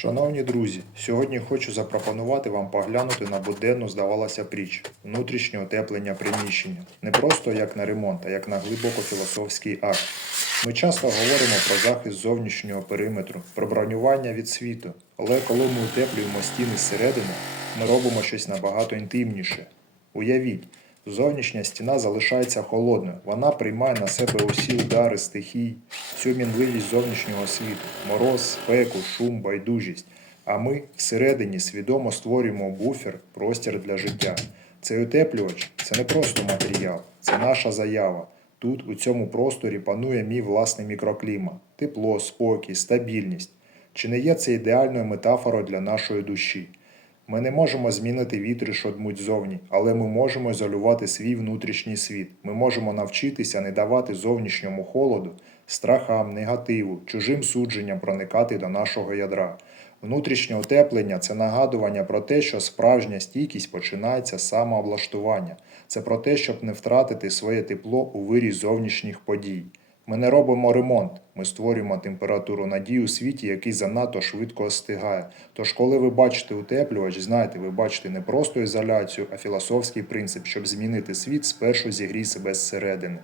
Шановні друзі, сьогодні хочу запропонувати вам поглянути на буденну, здавалося б, річ внутрішнє утеплення приміщення. Не просто як на ремонт, а як на глибоко філософський акт. Ми часто говоримо про захист зовнішнього периметру, про бронювання від світу, але коли ми утеплюємо стіни зсередини, ми робимо щось набагато інтимніше. Уявіть, зовнішня стіна залишається холодною, вона приймає на себе усі удари стихій, всю мінливість зовнішнього світу, мороз, спеку, шум, байдужість. А ми всередині свідомо створюємо буфер, простір для життя. Цей утеплювач це не просто матеріал, це наша заява. Тут, у цьому просторі, панує мій власний мікроклімат, тепло, спокій, стабільність. Чи не є це ідеальною метафорою для нашої душі? Ми не можемо змінити вітри, що дмуть зовні, але ми можемо ізолювати свій внутрішній світ. Ми можемо навчитися не давати зовнішньому холоду, страхам, негативу, чужим судженням проникати до нашого ядра. Внутрішнє утеплення це нагадування про те, що справжня стійкість починається з самооблаштування. Це про те, щоб не втратити своє тепло у вирі зовнішніх подій. Ми не робимо ремонт, ми створюємо температуру надії у світі, який занадто швидко остигає. Тож, коли ви бачите утеплювач, знайте, ви бачите не просто ізоляцію, а філософський принцип, щоб змінити світ, спершу зігрій себе зсередини.